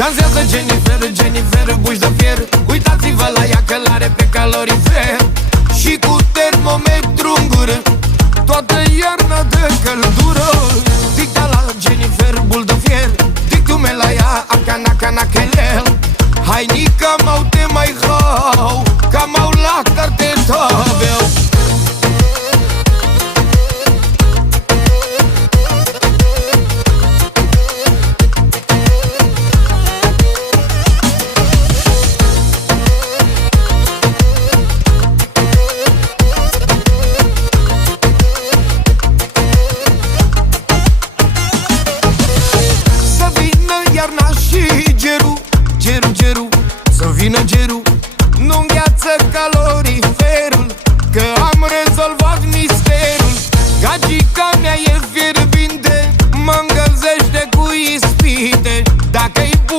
Dansează Jennifer, Jennifer, buși de fier. Uitați-vă la ea că l-are pe calorifer. Și cu termometru în gură, toată iarna de căldură. Dicta la Jennifer, bul de fier. Dictume la ea, acana, cana, chelel. Hai nica mau te mai hau, ca mau la carte tabeu. Iarna și geru, geru, geru